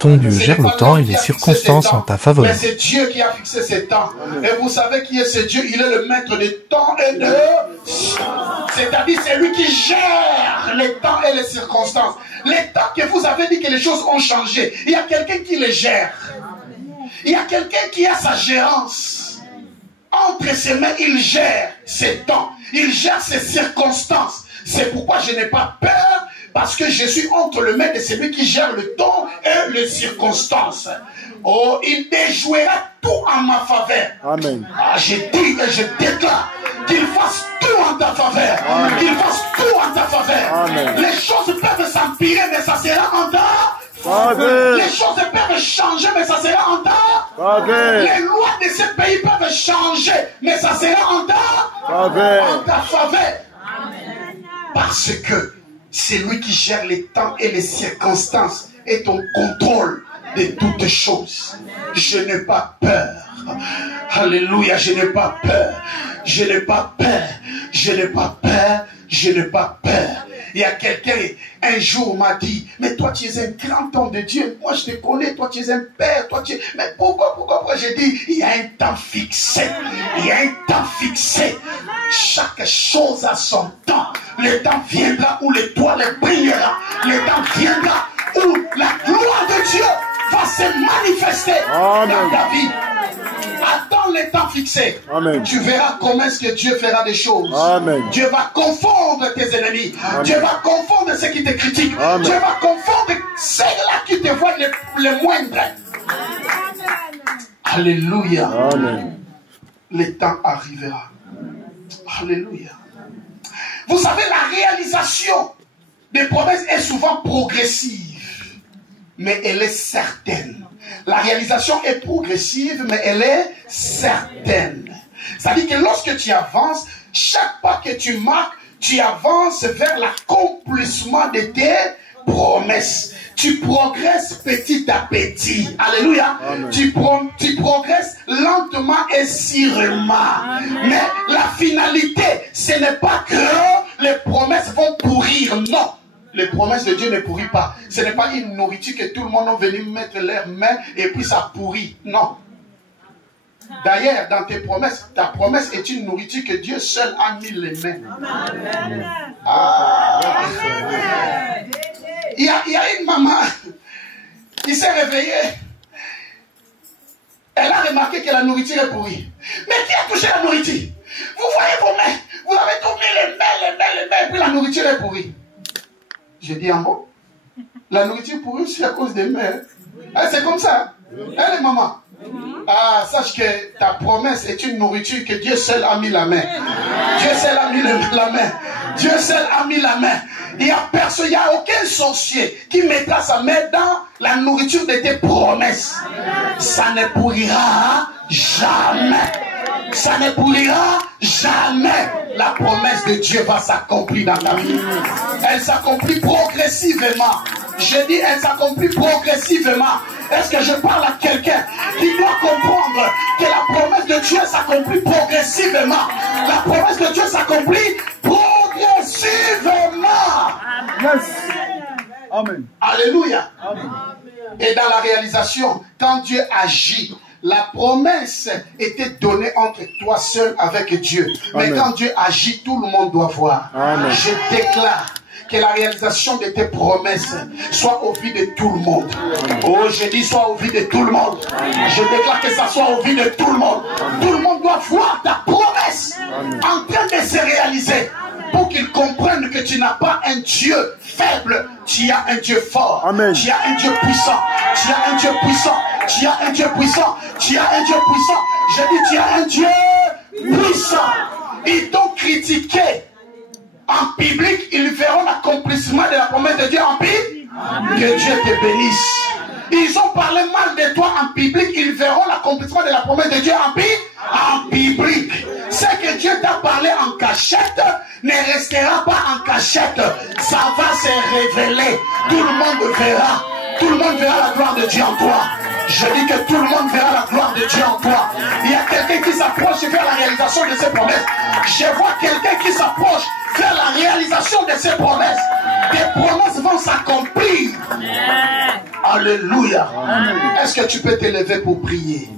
Ton Dieu gère le temps et les circonstances en ta faveur. Mais c'est Dieu qui a fixé ces temps. Et vous savez qui est ce Dieu? Il est le maître des temps et de... C'est-à-dire c'est lui qui gère les temps et les circonstances. Les temps que vous avez dit que les choses ont changé, il y a quelqu'un qui les gère. Il y a quelqu'un qui a sa gérance. Entre ses mains, il gère ses temps. Il gère ses circonstances. C'est pourquoi je n'ai pas peur, parce que je suis entre les mains de celui qui gère le temps et les circonstances. Oh, il déjouera tout en ma faveur. Amen. Ah, je dis et je déclare qu'il fasse tout en ta faveur. Amen. Qu'il fasse tout en ta faveur. Amen. Les choses peuvent s'empirer, mais ça sera en ta faveur. Les choses peuvent changer, mais ça sera en ta faveur. Les lois de ce pays peuvent changer, mais ça sera en ta faveur. En ta faveur. Parce que c'est lui qui gère les temps et les circonstances et ton contrôle de toutes choses. Je n'ai pas peur. Alléluia, je n'ai pas peur. Je n'ai pas peur. Je n'ai pas peur. Je n'ai pas peur. Il y a quelqu'un, un jour m'a dit, mais toi tu es un grand homme de Dieu, moi je te connais, toi tu es un père, toi tu es... Mais pourquoi j'ai dit, il y a un temps fixé, il y a un temps fixé. Chaque chose a son temps. Le temps viendra où l'étoile brillera. Le temps viendra où la gloire de Dieu va se manifester dans ta vie. Attends le temps fixé. Amen. Tu verras comment est-ce que Dieu fera des choses. Amen. Dieu va confondre tes ennemis. Amen. Dieu va confondre ceux qui te critiquent. Amen. Dieu va confondre ceux-là qui te voient les moindres. Alléluia. Amen. Le temps arrivera. Alléluia. Vous savez, la réalisation des promesses est souvent progressive, mais elle est certaine. La réalisation est progressive, mais elle est certaine. C'est-à-dire que lorsque tu avances, chaque pas que tu marques, tu avances vers l'accomplissement de tes promesses. Tu progresses petit à petit. Alléluia. Tu progresses lentement et sûrement. Mais la finalité, ce n'est pas que les promesses vont pourrir. Non. Les promesses de Dieu ne pourrissent pas. Ce n'est pas une nourriture que tout le monde est venu mettre leurs mains et puis ça pourrit. Non. D'ailleurs, dans tes promesses, ta promesse est une nourriture que Dieu seul a mis les mains. Ah. Il y a une maman qui s'est réveillée. Elle a remarqué que la nourriture est pourrie. Mais qui a touché la nourriture? Vous voyez vos mains. Vous avez tout mis les mains, et puis la nourriture est pourrie. J'ai dit en bon. La nourriture pourrie, c'est à cause des mains. C'est comme ça. Elle est maman. Ah, sache que ta promesse est une nourriture que Dieu seul a mis la main. Dieu seul a mis la main. Dieu seul a mis la main. Il n'y a personne, il n'y a aucun sorcier qui mettra sa main dans la nourriture de tes promesses. Ça ne pourrira jamais. Ça ne pourrira jamais. La promesse de Dieu va s'accomplir dans ta vie. Elle s'accomplit progressivement. Je dis, elle s'accomplit progressivement. Est-ce que je parle à quelqu'un qui doit comprendre que la promesse de Dieu s'accomplit progressivement? La promesse de Dieu s'accomplit progressivement. Yes. Amen. Alléluia. Amen. Et dans la réalisation, quand Dieu agit, la promesse était donnée entre toi seul avec Dieu. Mais Amen. quand Dieu agit, tout le monde doit voir. Amen. Je déclare que la réalisation de tes promesses soit au vu de tout le monde. Oh, je dis soit au vu de tout le monde. Je déclare que ça soit au vu de tout le monde. Tout le monde doit voir ta promesse en train de se réaliser pour qu'ils comprennent que tu n'as pas un Dieu faible, tu as un Dieu fort. Amen. Tu as un Dieu puissant. Tu as un Dieu puissant. Tu as un Dieu puissant. Tu as un Dieu puissant. Je dis tu as un Dieu puissant. Ils t'ont critiqué. En public, ils verront l'accomplissement de la promesse de Dieu en public. Que Dieu te bénisse. Ils ont parlé mal de toi en public, ils verront l'accomplissement de la promesse de Dieu en public. Ce que Dieu t'a parlé en cachette ne restera pas en cachette. Ça va se révéler. Tout le monde verra. Tout le monde verra la gloire de Dieu en toi. Je dis que tout le monde verra la gloire de Dieu en toi. Il y a quelqu'un qui s'approche vers la réalisation de ses promesses. Je vois quelqu'un qui s'approche vers la réalisation de ses promesses. Tes promesses vont s'accomplir. Alléluia. Est-ce que tu peux t'élever pour prier?